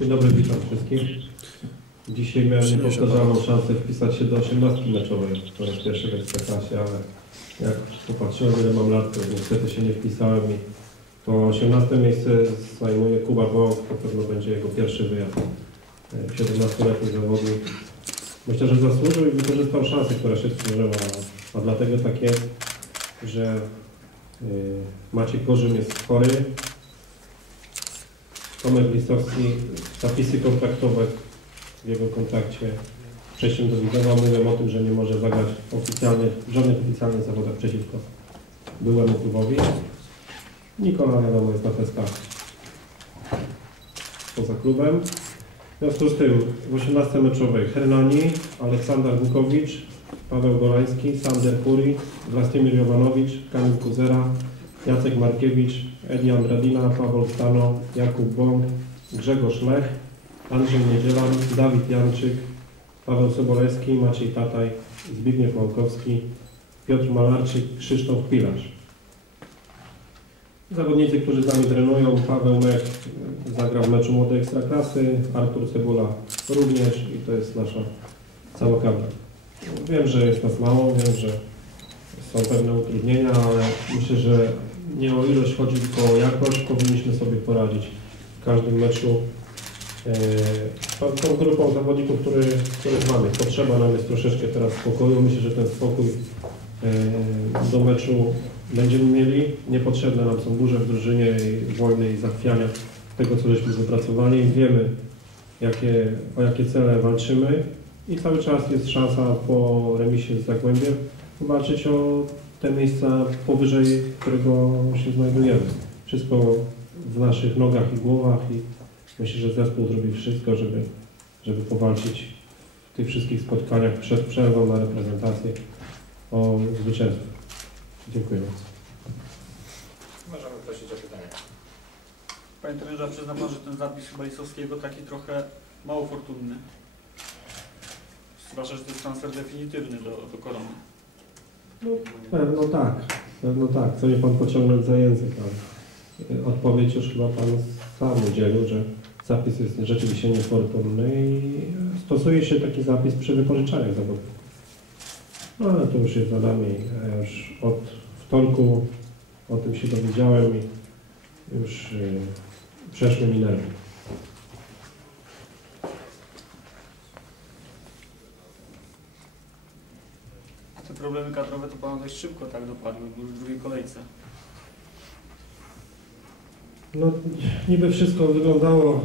Dzień dobry, witam wszystkich. Dzisiaj miałem niepowtarzalną szansę wpisać się do 18 meczowej po raz pierwszy w Ekstraklasie, ale jak popatrzyłem ile mam lat, to niestety się nie wpisałem i to 18 miejsce zajmuje Kuba Bąk, to pewno będzie jego pierwszy wyjazd. E, 17-letni zawodnik. Myślę, że zasłużył i wykorzystał szansę, która się stworzyła, a dlatego tak jest, że y, Maciek Gorzym jest chory, Tomek Listowski, zapisy kontraktowe w jego kontrakcie wcześniej do Widzewa mówią o tym, że nie może zagrać oficjalnie, w żadnych oficjalnych zawodach przeciwko byłemu klubowi. Nikola wiadomo jest na testach poza klubem. W związku z tym w 18 meczowej Hernani, Aleksander Bukowicz, Paweł Golański, Sander Kuri, Wlastimir Jovanowicz, Kamil Kuzera, Jacek Markiewicz, Edi Andradina, Paweł Stano, Jakub Bąk, Grzegorz Lech, Andrzej Niedzielan, Dawid Janczyk, Paweł Sobolewski, Maciej Tataj, Zbigniew Małkowski, Piotr Malarczyk, Krzysztof Pilarz. Zawodnicy, którzy z nami trenują, Paweł Mech zagrał w meczu młodej ekstraklasy, Artur Cebula również i to jest nasza cała kadra. Wiem, że jest nas mało, wiem, że są pewne utrudnienia, ale myślę, że nie o ilość chodzi, tylko o jakość. Powinniśmy sobie poradzić w każdym meczu e, tą, grupą zawodników, który, których mamy. Potrzeba nam jest troszeczkę teraz spokoju. Myślę, że ten spokój e, do meczu będziemy mieli. Niepotrzebne nam są burze w drużynie i wojny i zachwiania tego, co żeśmy wypracowali. Wiemy, jakie, o jakie cele walczymy i cały czas jest szansa po remisie z Zagłębiem walczyć o te miejsca powyżej, którego się znajdujemy. Wszystko w naszych nogach i głowach i myślę, że zespół zrobi wszystko, żeby, żeby powalczyć w tych wszystkich spotkaniach przed przerwą na reprezentację o zwycięstwo. Dziękuję bardzo. Możemy prosić o pytania. Panie trenerze, przyznam że ten zapis chyba taki trochę mało fortunny. Zwłaszcza, że to jest transfer definitywny do, do Korony. Pewno tak, pewno tak. Co mnie Pan pociągnął za język, ale odpowiedź już chyba Pan sam udzielił, że zapis jest rzeczywiście niefortunny i stosuje się taki zapis przy wypożyczaniach zawodów. No ale to już jest za nami. Ja już od wtorku o tym się dowiedziałem i już yy, przeszły mi nerwy. Problemy kadrowe to pana dość szybko tak dopadły, już w drugiej kolejce. No, niby wszystko wyglądało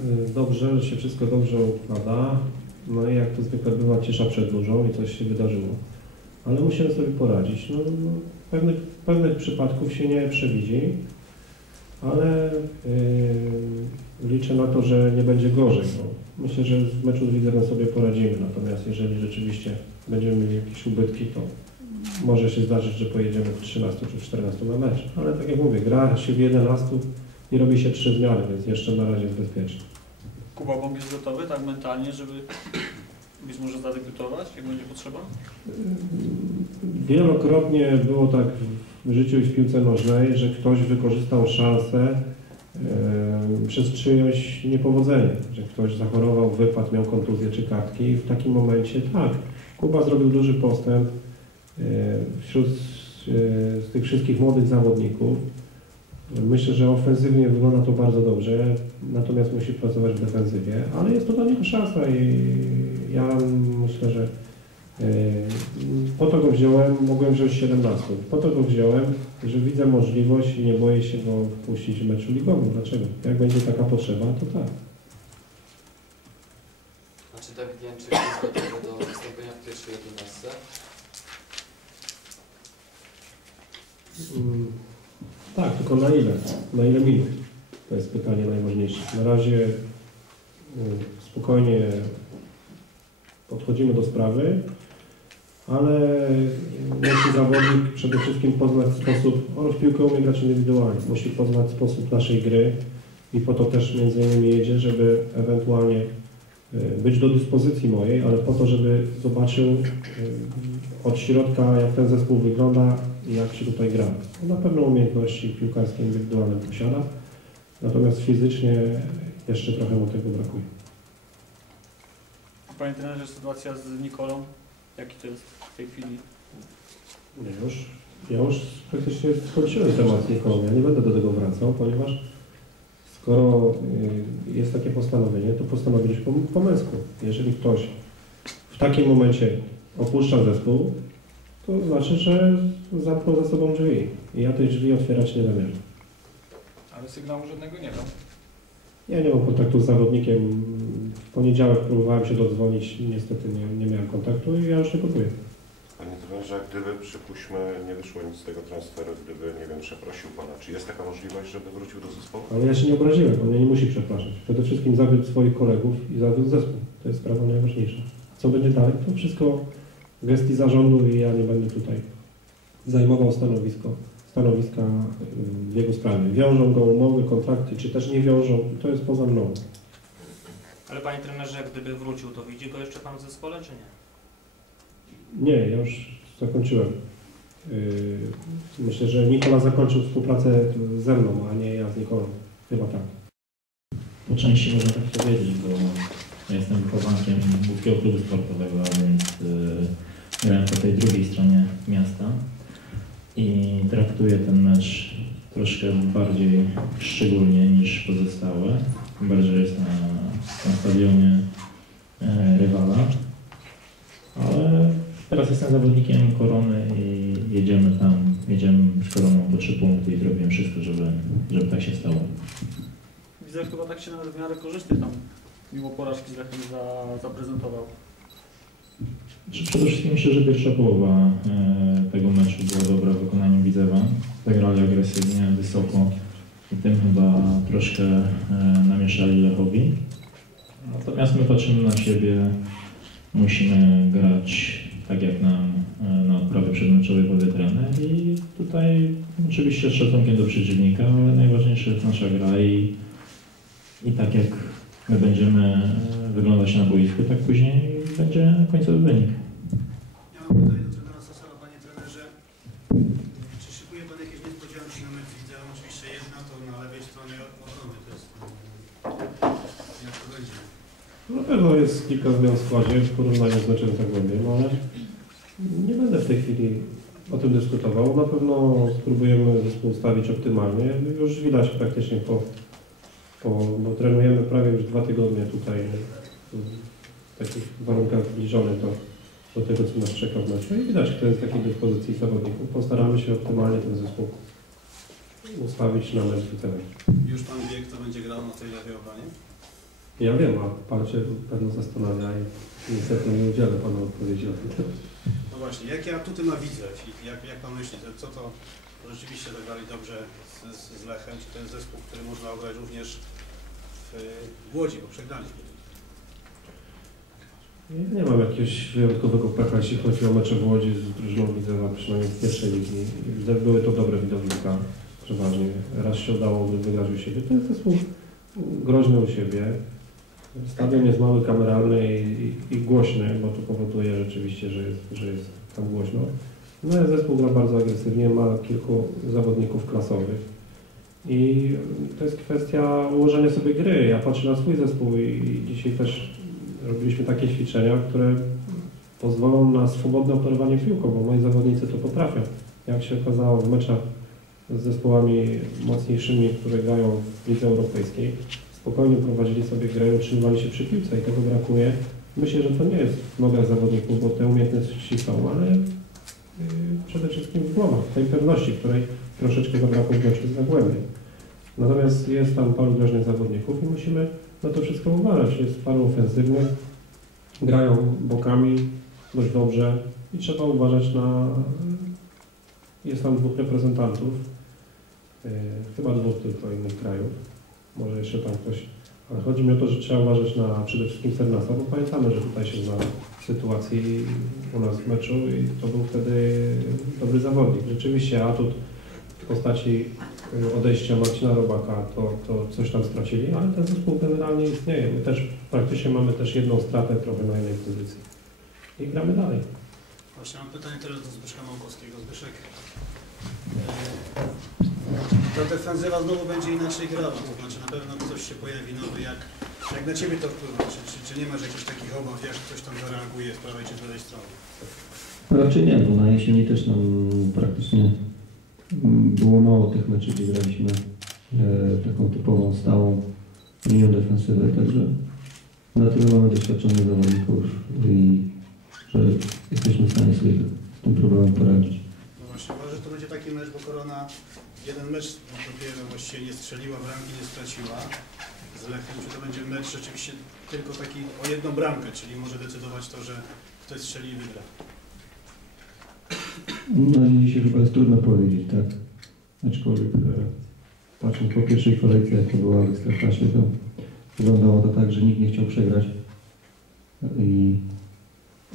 y, dobrze, że się wszystko dobrze układa. No i jak to zwykle bywa, cisza przed burzą i coś się wydarzyło. Ale musimy sobie poradzić. No, no, pewnych, pewnych przypadków się nie przewidzi, ale y, liczę na to, że nie będzie gorzej. Bo myślę, że w meczu z Widzewem sobie poradzimy. Natomiast jeżeli rzeczywiście będziemy mieli jakieś ubytki, to może się zdarzyć, że pojedziemy w 13 czy w 14 na mecz. Ale tak jak mówię, gra się w 11 i robi się trzy zmiany, więc jeszcze na razie jest bezpiecznie. Kuba Bąk jest gotowy tak mentalnie, żeby być może zadebiutować, jak będzie potrzeba? Wielokrotnie było tak w życiu i w piłce nożnej, że ktoś wykorzystał szansę przez czyjeś niepowodzenie, że ktoś zachorował, wypadł, miał kontuzję czy kartki i w takim momencie tak, Kuba zrobił duży postęp e, wśród e, z tych wszystkich młodych zawodników. Myślę, że ofensywnie wygląda to bardzo dobrze, natomiast musi pracować w defensywie, ale jest to dla niego szansa i ja myślę, że e, po to go wziąłem, mogłem wziąć 17. Po to go wziąłem, że widzę możliwość i nie boję się go wpuścić w meczu ligowym. Dlaczego? Jak będzie taka potrzeba, to tak. A czy Dawid Janczyk jest gotowy do wystąpienia w pierwszej jedenastce? Mm, Tak, tylko na ile? Na ile minut? To jest pytanie najważniejsze. Na razie y, spokojnie podchodzimy do sprawy, ale musi zawodnik przede wszystkim poznać sposób, on w piłkę umie grać indywidualnie, musi poznać sposób naszej gry i po to też między innymi jedzie, żeby ewentualnie y, być do dyspozycji mojej, ale po to, żeby zobaczył y, od środka, jak ten zespół wygląda i jak się tutaj gra. Na pewno umiejętności piłkarskie indywidualne posiada, natomiast fizycznie jeszcze trochę mu tego brakuje. Panie trenerze, sytuacja z Nikolą, jaki to jest w tej chwili? Nie, już, ja już praktycznie skończyłem temat z Nikolą. Ja nie będę do tego wracał, ponieważ skoro y, jest takie postanowienie, to postanowiliśmy po, po męsku. Jeżeli ktoś w takim momencie opuszcza zespół, to znaczy, że zamknął za sobą drzwi. I ja tych drzwi otwierać nie zamierzam. Ale sygnału żadnego nie dał. Ja nie mam kontaktu z zawodnikiem. W poniedziałek próbowałem się dodzwonić, niestety nie, nie miałem kontaktu i ja już nie kupuję. Panie trenerze, gdyby przypuśćmy nie wyszło nic z tego transferu, gdyby, nie wiem, przeprosił Pana, czy jest taka możliwość, żeby wrócił do zespołu? Ale ja się nie obraziłem, on mnie nie musi przepraszać. Przede wszystkim zawiódł swoich kolegów i zawiódł zespół. To jest sprawa najważniejsza. Co będzie dalej, to wszystko gestii zarządu i ja nie będę tutaj zajmował stanowisko, stanowiska w jego sprawie. Wiążą go umowy, kontrakty, czy też nie wiążą, to jest poza mną. Ale panie trenerze, gdyby wrócił, to widzi go jeszcze pan w zespole, czy nie? Nie, ja już zakończyłem. Yy, Myślę, że Nikola zakończył współpracę ze mną, a nie ja z Nikolą. Chyba tak. Po części można tak powiedzieć, bo ja jestem wychowankiem Łódzkiego Klubu Sportowego, a więc y, grałem po tej drugiej stronie miasta i traktuję ten mecz troszkę bardziej szczególnie niż pozostałe, tym bardziej, że jest na, na stadionie e, rywala, ale teraz jestem zawodnikiem Korony i jedziemy tam, jedziemy z Koroną po trzy punkty i zrobimy wszystko, żeby, żeby tak się stało. Widzę, że chyba tak się nawet w miarę korzystnie tam, mimo porażki z Lechem za, zaprezentował. Przede wszystkim myślę, że pierwsza połowa e, tego meczu była dobra w wykonaniu Widzewa. Zagrali agresywnie, wysoko tym chyba troszkę e, namieszali Lechowi. Natomiast my patrzymy na siebie, musimy grać tak jak nam e, na odprawie przedmeczowej powie trener i tutaj oczywiście z szacunkiem do przeciwnika, ale najważniejsza jest nasza gra i, i tak jak my będziemy e, wyglądać na boisku, tak później będzie końcowy wynik. Ja mam pytanie do trenera Sasala, panie trenerze. Czy szykuje pan jakieś niespodzianki na mecz widzę? Oczywiście jedna to na lewej stronie obrony. To jest, jak to będzie? Na pewno jest kilka zmian w składzie w porównaniu z meczem Zagłębiem, ale nie będę w tej chwili o tym dyskutował. Na pewno spróbujemy zespół ustawić optymalnie. Już widać praktycznie po, po bo trenujemy prawie już dwa tygodnie tutaj w takich warunkach zbliżonych do, do tego, co nas czeka w meczu. I widać, kto jest w takiej dyspozycji zawodników. Postaramy się optymalnie ten zespół ustawić na mecz wicerowy. Już pan wie, kto będzie grał na tej lewej obronie? Ja wiem, a Pan się pewno zastanawia i niestety nie udzielę Panu odpowiedzi na ten temat. No właśnie, jakie atuty ma Widzew? I Jak, jak pan myśli, co to rzeczywiście zagrali dobrze z, z, z Lechem? Czy to jest zespół, który można ograć również w, w Łodzi, bo przegraliśmy? Ja nie mam jakiegoś wyjątkowego pecha, jeśli chodzi o mecze w Łodzi z drużyną Widzewa, przynajmniej z pierwszej ligi. Były to dobre widownika, przeważnie. Raz się udało wygrać u siebie. To jest zespół groźny u siebie. Stadion jest mały, kameralny i, i, głośny, bo to powoduje rzeczywiście, że jest, że jest tam głośno. No ale zespół gra bardzo agresywnie, ma kilku zawodników klasowych. I to jest kwestia ułożenia sobie gry. Ja patrzę na swój zespół i dzisiaj też robiliśmy takie ćwiczenia, które pozwolą na swobodne operowanie piłką, bo moi zawodnicy to potrafią. Jak się okazało w meczach z zespołami mocniejszymi, które grają w lidze europejskiej, spokojnie prowadzili sobie grę, utrzymywali się przy piłce i tego brakuje. Myślę, że to nie jest w nogach zawodników, bo te umiejętności są, ale yy, przede wszystkim w głowach, tej pewności, której troszeczkę zabrakło w meczu z. Natomiast jest tam paru groźnych zawodników i musimy na to wszystko uważać. Jest paru ofensywnych, grają bokami dość dobrze i trzeba uważać na... Jest tam dwóch reprezentantów, yy, chyba dwóch tylko innych krajów, może jeszcze tam ktoś, ale chodzi mi o to, że trzeba uważać na przede wszystkim Cernasa, bo pamiętamy, że tutaj się znał w sytuacji u nas w meczu i to był wtedy dobry zawodnik. Rzeczywiście atut w postaci y, odejścia Marcina Robaka, to, to coś tam stracili, ale ten zespół generalnie istnieje. My też praktycznie mamy też jedną stratę trochę na jednej pozycji i gramy dalej. Właśnie mam pytanie teraz do Zbyszka Małkowskiego. Zbyszek, Ta defensywa znowu będzie inaczej grała, to znaczy na pewno coś się pojawi nowy, jak, jak na Ciebie to wpływa, czy, czy, czy nie masz jakichś takich obaw, jak ktoś tam zareaguje z prawej czy z lewej strony? Raczej nie, bo na jesieni też nam praktycznie mm, było mało tych meczów, gdzie graliśmy e, taką typową, stałą linią defensywę, także na tyle mamy doświadczonych zawodników i że jesteśmy w stanie sobie z tym problemem poradzić. No właśnie, może to będzie taki mecz, bo Korona jeden mecz właściwie nie strzeliła, bramki nie straciła z Lechem, czy to będzie mecz rzeczywiście tylko taki o jedną bramkę, czyli może decydować to, że ktoś strzeli i wygra. No dzisiaj chyba jest trudno powiedzieć, tak? Aczkolwiek e, patrząc po pierwszej kolejce, jak to było w Ekstraklasie, to wyglądało to tak, że nikt nie chciał przegrać. I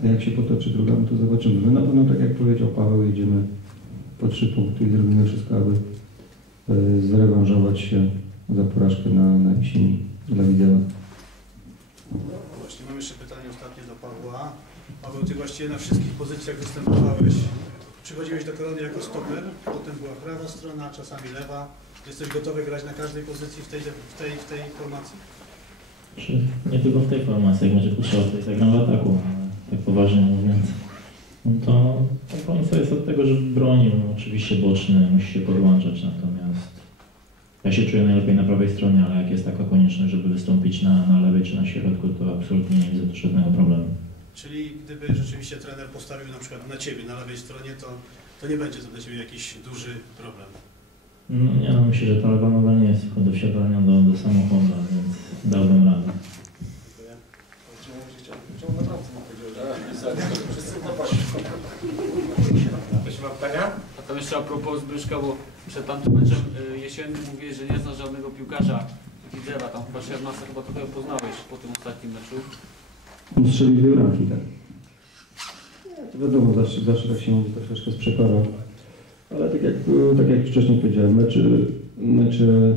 a jak się potoczy druga, no to zobaczymy. My na pewno, tak jak powiedział Paweł, jedziemy po trzy punkty i zrobimy wszystko, aby e, zrewanżować się za porażkę na, na jesieni dla Widzewa. No właśnie, mam jeszcze pytanie ostatnie do Pawła. Paweł, Ty właściwie na wszystkich pozycjach występowałeś. Przychodziłeś do Korony jako stoper, potem była prawa strona, czasami lewa. Jesteś gotowy grać na każdej pozycji w tej, w tej, w tej formacji? Czy nie tylko w tej formacji, jak będzie potrzeba, to zagram w ataku, ale tak poważnie mówiąc, to kompromis jest od tego, że bronił, oczywiście boczny musi się podłączać, natomiast ja się czuję najlepiej na prawej stronie, ale jak jest taka konieczność, żeby wystąpić na, na lewej czy na środku, to absolutnie nie widzę tu żadnego problemu. Czyli gdyby rzeczywiście trener postawił na przykład na Ciebie, na lewej stronie, to, to nie będzie to dla Ciebie jakiś duży problem. No nie no, myślę, że ta lewa noga nie jest do wsiadania do, do samochodu, więc dałbym radę. Tam jeszcze a propos Zbyszka, bo przed tamtym meczem y, jesiennym mówiłeś, że nie znasz żadnego piłkarza Widzewa, tam chyba Szernasa chyba trochę poznałeś po tym ostatnim meczu. Strzelił dwie bramki, tak. Nie, to wiadomo, zawsze, zawsze tak się mówi troszeczkę z przekorą. Ale tak jak, tak jak wcześniej powiedziałem, meczy, meczy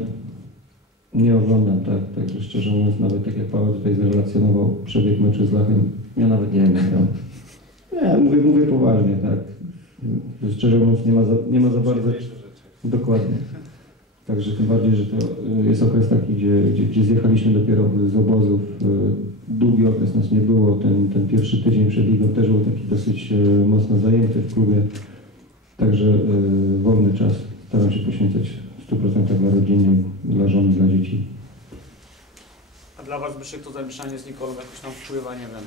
nie oglądam, tak, także szczerze mówiąc, nawet tak jak Paweł tutaj zrelacjonował przebieg meczu z Lachem, ja nawet nie wiem. Nie, mówię, mówię poważnie, tak. Szczerze mówiąc, nie ma za, nie ma za bardzo... Dokładnie. Także tym bardziej, że to y, jest okres taki, gdzie, gdzie, gdzie zjechaliśmy dopiero z obozów. y, Długi okres nas nie było. Ten, ten pierwszy tydzień przed ligą też był taki dosyć y, mocno zajęty w klubie. Także wolny czas staram się poświęcać w 100% dla rodziny, dla żony, dla dzieci. A dla Was Zbyszek to zamieszanie z Nikolą jakoś tam wpływa, nie wiem,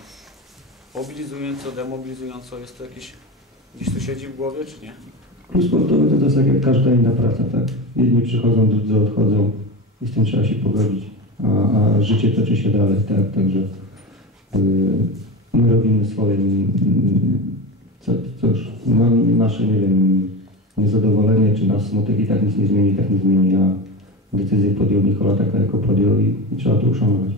mobilizująco, demobilizująco, jest to jakieś, gdzieś tu siedzi w głowie, czy nie? Klub sportowy to jest tak jak każda inna praca, tak? Jedni przychodzą, drudzy odchodzą i z tym trzeba się pogodzić. A, a życie toczy się dalej, tak? Także y, my robimy swoje. mm, Co, cóż, no, nasze, nie wiem, niezadowolenie czy nasz smutek i tak nic nie zmieni, tak nie zmieni, a decyzję podjął Nikola taka, jaką podjął i, i trzeba to uszanować.